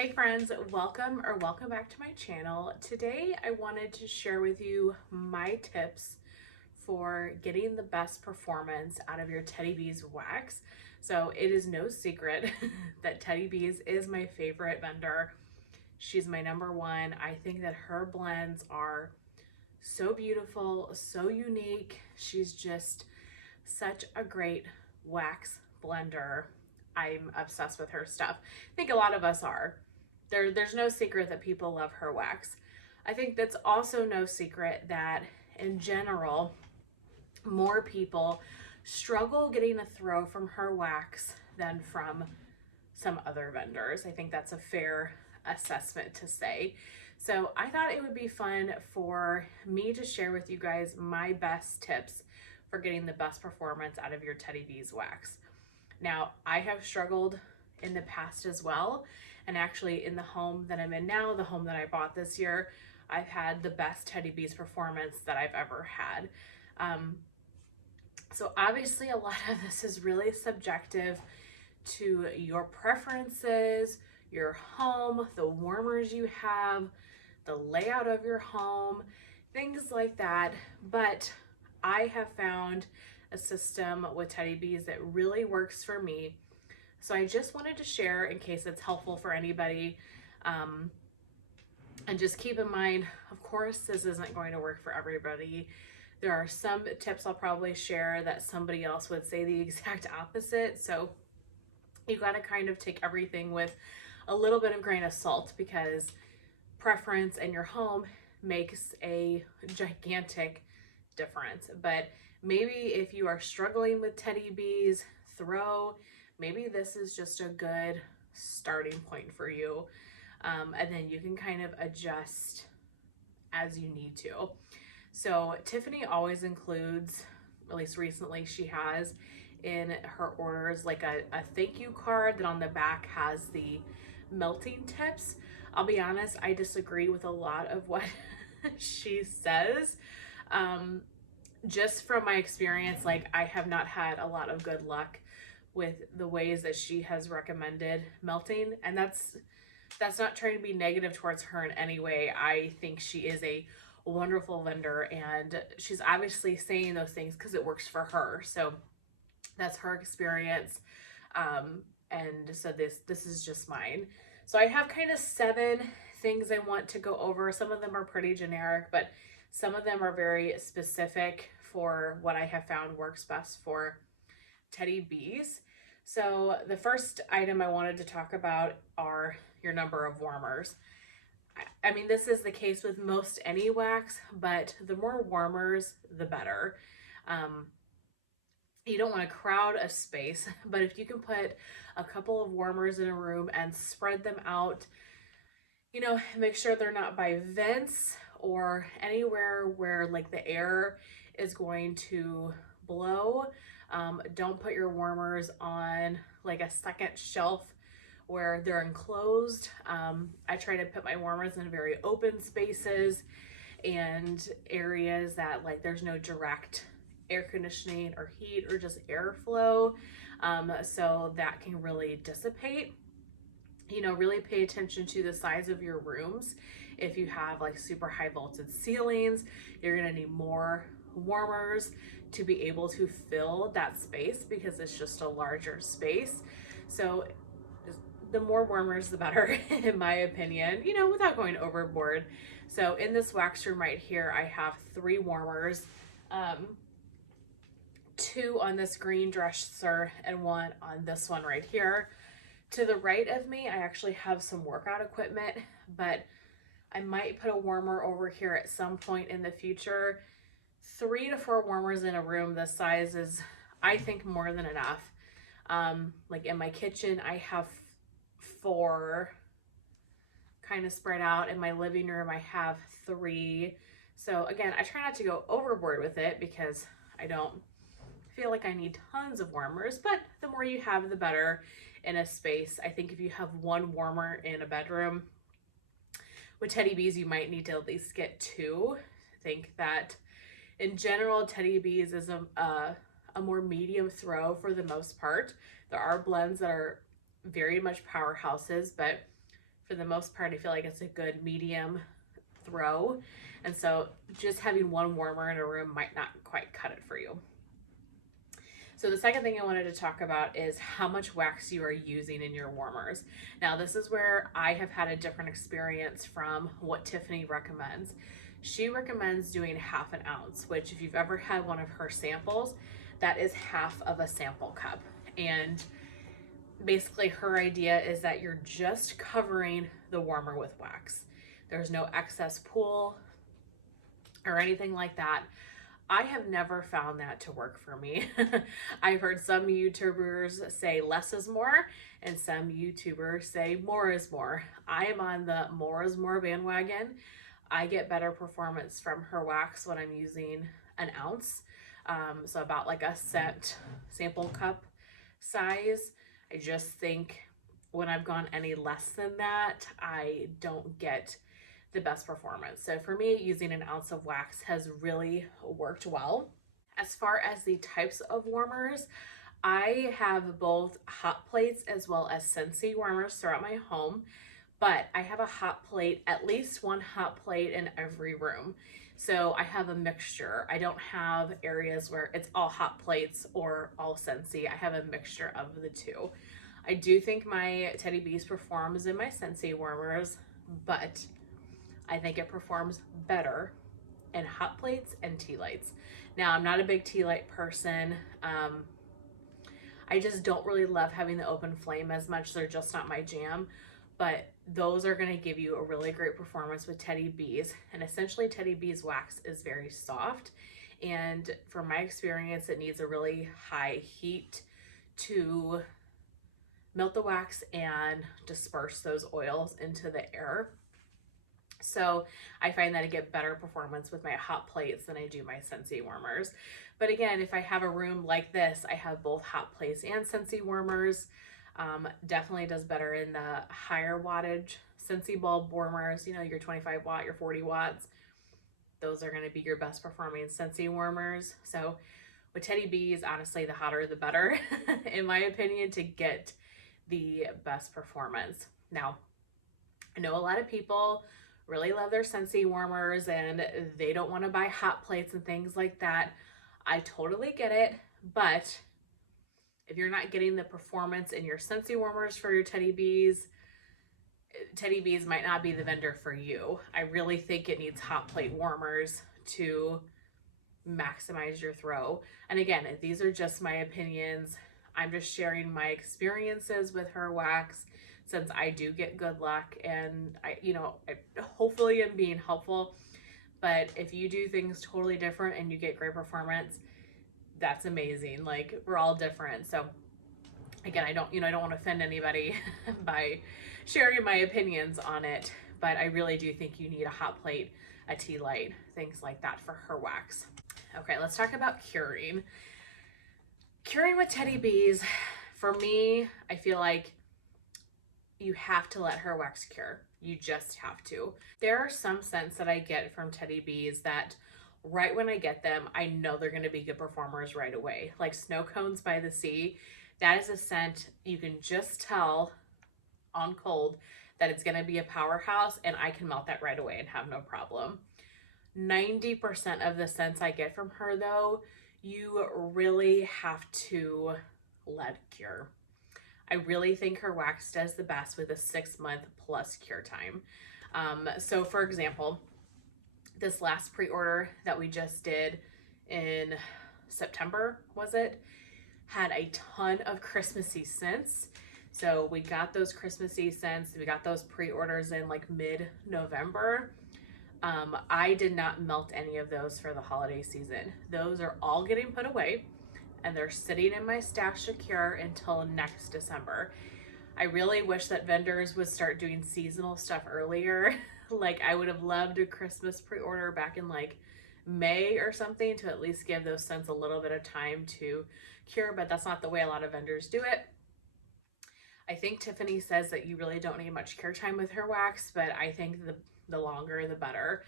Hey friends, welcome back to my channel. Today I wanted to share with you my tips for getting the best performance out of your Teddy Bees wax. So it is no secret that Teddy Bees is my favorite vendor. She's my number one. I think that her blends are so beautiful, so unique. She's just such a great wax blender. I'm obsessed with her stuff. I think a lot of us are. There's no secret that people love her wax. I think that's also no secret that in general, more people struggle getting a throw from her wax than from some other vendors. I think that's a fair assessment to say. So I thought it would be fun for me to share with you guys my best tips for getting the best performance out of your Teddy Bees wax. Now, I have struggled in the past as well, and actually in the home that I'm in now, the home that I bought this year, I've had the best Teddy Bees performance that I've ever had. So obviously a lot of this is really subjective to your preferences, your home, the warmers you have, the layout of your home, things like that. But I have found a system with Teddy Bees that really works for me. So I just wanted to share in case it's helpful for anybody. And just keep in mind, of course, this isn't going to work for everybody. There are some tips I'll probably share that somebody else would say the exact opposite. So you got to kind of take everything with a little bit of grain of salt, because preference in your home makes a gigantic difference. But maybe if you are struggling with Teddy Bees throw, maybe this is just a good starting point for you. And then you can kind of adjust as you need to. So Tiffany always includes, at least recently she has, in her orders like a thank you card that on the back has the melting tips. I'll be honest, I disagree with a lot of what she says. Just from my experience, like I have not had a lot of good luck with the ways that she has recommended melting, and that's not trying to be negative towards her in any way. I think she is a wonderful vendor, and she's obviously saying those things because it works for her. So that's her experience. And so this is just mine. So I have kind of 7 things I want to go over. Some of them are pretty generic, but some of them are very specific for what I have found works best for Teddy Bees. So the first item I wanted to talk about are your number of warmers. I mean, this is the case with most any wax, but the more warmers, the better. You don't want to crowd a space, but if you can put a couple of warmers in a room and spread them out, you know, make sure they're not by vents or anywhere where like the air is going to blow. Don't put your warmers on like a second shelf where they're enclosed. I try to put my warmers in very open spaces and areas that like there's no direct air conditioning or heat or just airflow, so that can really dissipate. You know, really pay attention to the size of your rooms. If you have like super high voltage ceilings, you're gonna need more warmers to be able to fill that space because it's just a larger space. So the more warmers, the better, in my opinion, you know, without going overboard. So in this wax room right here, I have 3 warmers, 2 on this green dresser and 1 on this one right here. To the right of me, I actually have some workout equipment, but I might put a warmer over here at some point in the future. 3 to 4 warmers in a room this size is, I think, more than enough. Like in my kitchen, I have 4 kind of spread out. In my living room, I have 3. So again, I try not to go overboard with it because I don't feel like I need tons of warmers, but the more you have, the better in a space. I think if you have 1 warmer in a bedroom, with Teddy Bees, you might need to at least get 2. I think that in general, Teddy Bees is a more medium throw for the most part. There are blends that are very much powerhouses, but for the most part, I feel like it's a good medium throw. And so just having one warmer in a room might not quite cut it for you. So the second thing I wanted to talk about is how much wax you are using in your warmers. Now this is where I have had a different experience from what Tiffany recommends. She recommends doing half an ounce, which if you've ever had one of her samples, that is half of a sample cup. And basically her idea is that you're just covering the warmer with wax. There's no excess pool or anything like that. I have never found that to work for me. I've heard some YouTubers say less is more, and some YouTubers say more is more. I am on the more is more bandwagon. I get better performance from her wax when I'm using an ounce. So about like a cent sample cup size. I just think when I've gone any less than that, I don't get the best performance. So for me, using an ounce of wax has really worked well. As far as the types of warmers, I have both hot plates as well as Scentsy warmers throughout my home, but I have a hot plate, at least one hot plate in every room. So I have a mixture. I don't have areas where it's all hot plates or all Scentsy. I have a mixture of the two. I do think my Teddy Bees performs in my Scentsy warmers, but I think it performs better in hot plates and tea lights. Now, I'm not a big tea light person. I just don't really love having the open flame as much. They're just not my jam. But those are going to give you a really great performance with Teddy Bees. And essentially, Teddy Bees wax is very soft. And from my experience, it needs a really high heat to melt the wax and disperse those oils into the air. So I find that I get better performance with my hot plates than I do my Scentsy warmers. But again, if I have a room like this, I have both hot plates and Scentsy warmers. Definitely does better in the higher wattage Scentsy bulb warmers, you know, your 25 watt, your 40 watts. Those are going to be your best performing Scentsy warmers. So with Teddy Bees, honestly, the hotter the better, in my opinion, to get the best performance. Now, I know a lot of people really love their Scentsy warmers and they don't want to buy hot plates and things like that. I totally get it, but if you're not getting the performance in your Scentsy warmers for your Teddy Bees might not be the vendor for you. I really think it needs hot plate warmers to maximize your throw. And again, these are just my opinions. I'm just sharing my experiences with her wax, since I do get good luck, and I hopefully am being helpful. But if you do things totally different and you get great performance, that's amazing. Like, we're all different. So again, I don't want to offend anybody by sharing my opinions on it, but I really do think you need a hot plate, a tea light, things like that for her wax. Okay, let's talk about curing. Curing with Teddy Bees, for me, I feel like you have to let her wax cure. You just have to. There are some scents that I get from Teddy Bees that right when I get them, I know they're going to be good performers right away. Like Snow Cones by the Sea. That is a scent you can just tell on cold that it's going to be a powerhouse, and I can melt that right away and have no problem. 90% of the scents I get from her, though, you really have to let cure. I really think her wax does the best with a 6-month plus cure time. So for example, this last pre-order that we just did in September, was it? Had a ton of Christmassy scents. So we got those Christmassy scents. We got those pre-orders in like mid-November. I did not melt any of those for the holiday season. Those are all getting put away, and they're sitting in my stash to cure until next December. I really wish that vendors would start doing seasonal stuff earlier. Like, I would have loved a Christmas pre-order back in like May or something to at least give those scents a little bit of time to cure, but that's not the way a lot of vendors do it. I think Tiffany says that you really don't need much cure time with her wax, but I think the longer the better.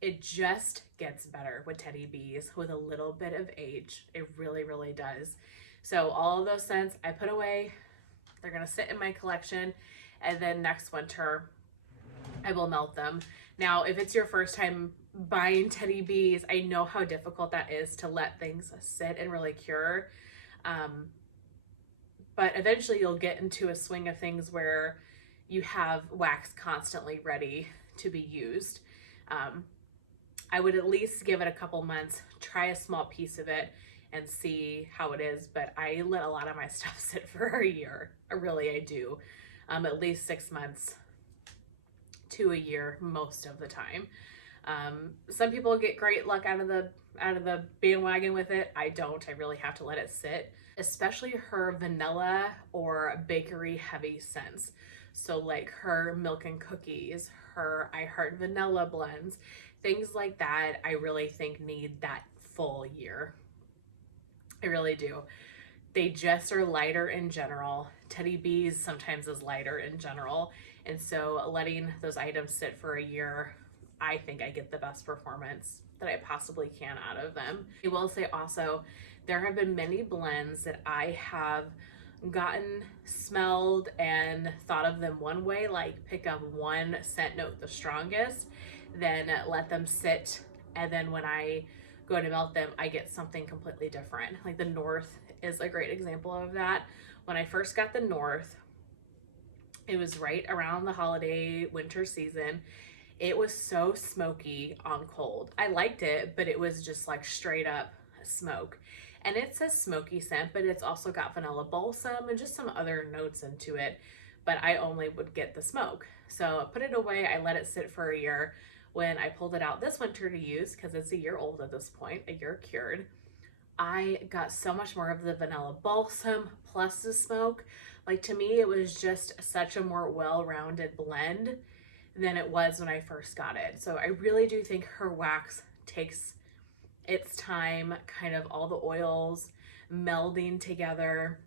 It just gets better with Teddy Bees with a little bit of age. It really, really does. So all of those scents I put away. They're going to sit in my collection. And then next winter, I will melt them. Now, if it's your first time buying Teddy Bees, I know how difficult that is to let things sit and really cure. Um, but eventually you'll get into a swing of things where you have wax constantly ready to be used. Um, I would at least give it a couple months, try a small piece of it and see how it is. But I let a lot of my stuff sit for a year. I do. At least 6 months to a year most of the time. Some people get great luck out of the bandwagon with it. I don't. I really have to let it sit, especially her vanilla or bakery heavy scents. So like her milk and cookies, her I Heart Vanilla blends, things like that, I really think need that full year. I really do. They just are lighter in general. Teddy Bees sometimes is lighter in general. And so letting those items sit for a year, I think I get the best performance that I possibly can out of them. I will say also, there have been many blends that I have gotten smelled and thought of them one way, like pick up one scent note the strongest, then let them sit, and then when I go to melt them, I get something completely different. Like the North is a great example of that. When I first got the North, it was right around the holiday winter season. It was so smoky on cold. I liked it, but it was just like straight up smoke. And it's a smoky scent, but it's also got vanilla balsam and just some other notes into it. But I only would get the smoke. So I put it away. I let it sit for a year. When I pulled it out this winter to use, because it's a year old at this point, a year cured, I got so much more of the vanilla balsam plus the smoke. Like to me, it was just such a more well-rounded blend than it was when I first got it. So I really do think her wax takes its time, kind of all the oils melding together.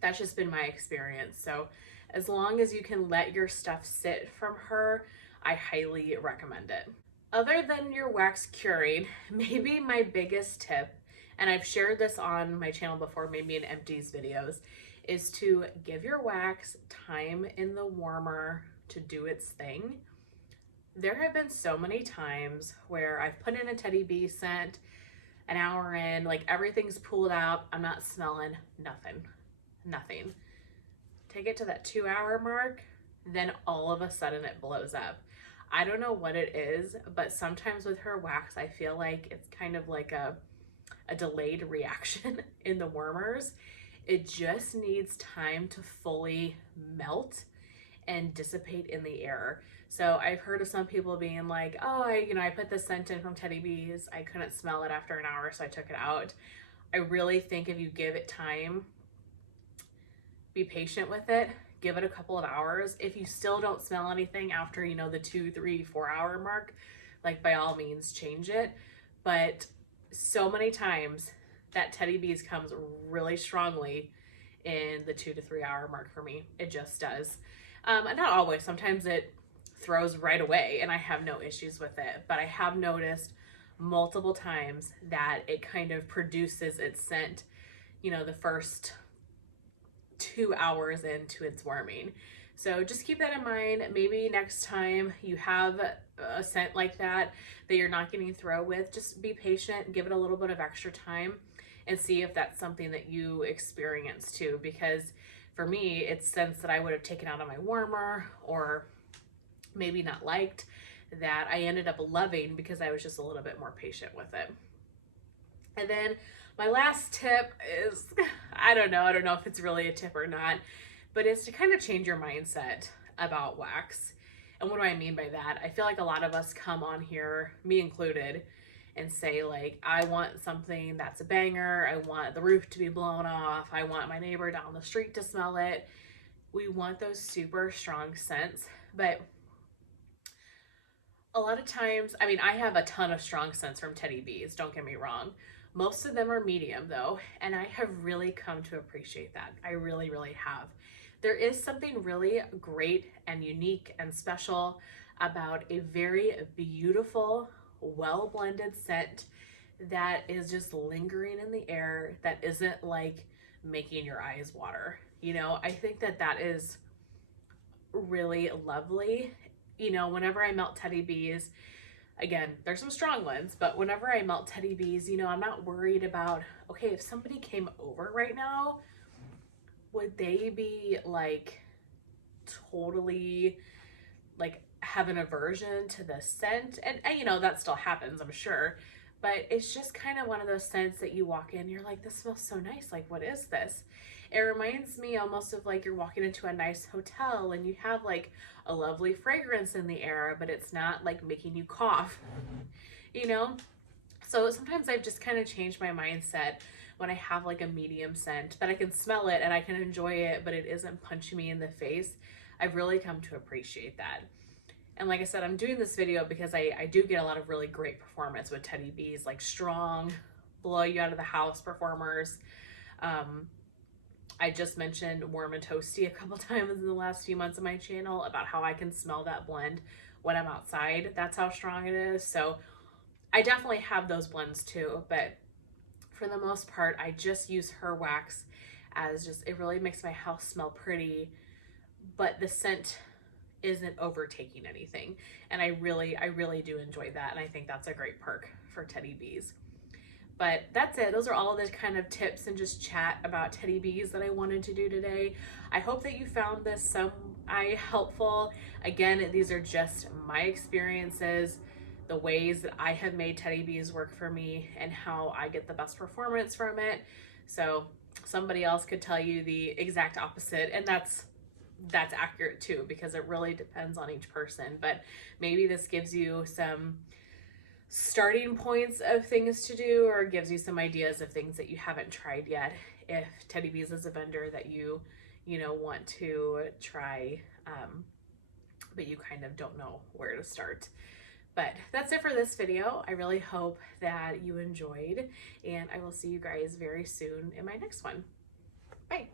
That's just been my experience. So as long as you can let your stuff sit from her, I highly recommend it. Other than your wax curing, maybe my biggest tip, and I've shared this on my channel before, maybe in empties videos, is to give your wax time in the warmer to do its thing. There have been so many times where I've put in a Teddy Bee scent, an hour in, like everything's pulled out, I'm not smelling nothing. Take it to that 2-hour mark, then all of a sudden it blows up. I don't know what it is, but sometimes with her wax, I feel like it's kind of like a delayed reaction in the warmers. It just needs time to fully melt and dissipate in the air. So I've heard of some people being like, oh, I put this scent in from Teddy Bees. I couldn't smell it after an hour, so I took it out. I really think if you give it time, be patient with it, give it a couple of hours. If you still don't smell anything after, the 2, 3, 4 hour mark, like by all means change it. But so many times that Teddy Bees comes really strongly in the 2 to 3 hour mark for me. It just does. And not always. Sometimes it throws right away and I have no issues with it. But I have noticed multiple times that it kind of produces its scent, the first 2 hours into its warming. So just keep that in mind. Maybe next time you have a scent like that you're not getting throw with, just be patient, give it a little bit of extra time and see if that's something that you experience too. Because for me, it's scents that I would have taken out of my warmer or maybe not liked that I ended up loving because I was just a little bit more patient with it. And then my last tip is, I don't know if it's really a tip or not, but it's to kind of change your mindset about wax. And what do I mean by that? I feel like a lot of us come on here, me included, and say like, I want something that's a banger. I want the roof to be blown off. I want my neighbor down the street to smell it. We want those super strong scents, but a lot of times, I have a ton of strong scents from Teddy Bees, don't get me wrong. Most of them are medium though, and I have really come to appreciate that. I really, really have. There is something really great and unique and special about a very beautiful, well-blended scent that is just lingering in the air, that isn't like making your eyes water. I think that is really lovely. you know, whenever I melt Teddy Bees, again, there's some strong ones, but whenever I melt Teddy Bees, you know, I'm not worried about, okay, if somebody came over right now, would they be like totally like have an aversion to the scent? And you know, that still happens, I'm sure. But it's just kind of one of those scents that you walk in, you're like, this smells so nice. Like, what is this? It reminds me almost of like you're walking into a nice hotel and you have like a lovely fragrance in the air, but it's not like making you cough, you know? So sometimes I've just kind of changed my mindset when I have like a medium scent that I can smell it and I can enjoy it, but it isn't punching me in the face. I've really come to appreciate that. And like I said, I'm doing this video because I do get a lot of really great performance with Teddy Bees, like strong, blow you out of the house performers. Um, I just mentioned Warm and Toasty a couple times in the last few months of my channel about how I can smell that blend when I'm outside. That's how strong it is. So I definitely have those blends too, but for the most part, I just use her wax as just, it really makes my house smell pretty, but the scent isn't overtaking anything. And I really do enjoy that. And I think that's a great perk for Teddy Bees. But that's it. Those are all the kind of tips and just chat about Teddy Bees that I wanted to do today. I hope that you found this helpful. Again, these are just my experiences, the ways that I have made Teddy Bees work for me and how I get the best performance from it. So somebody else could tell you the exact opposite, and that's accurate too, because it really depends on each person. But maybe this gives you some starting points of things to do, or gives you some ideas of things that you haven't tried yet, if Teddy Bees is a vendor that you know want to try, but you kind of don't know where to start. But that's it for this video. I really hope that you enjoyed, and I will see you guys very soon in my next one. Bye.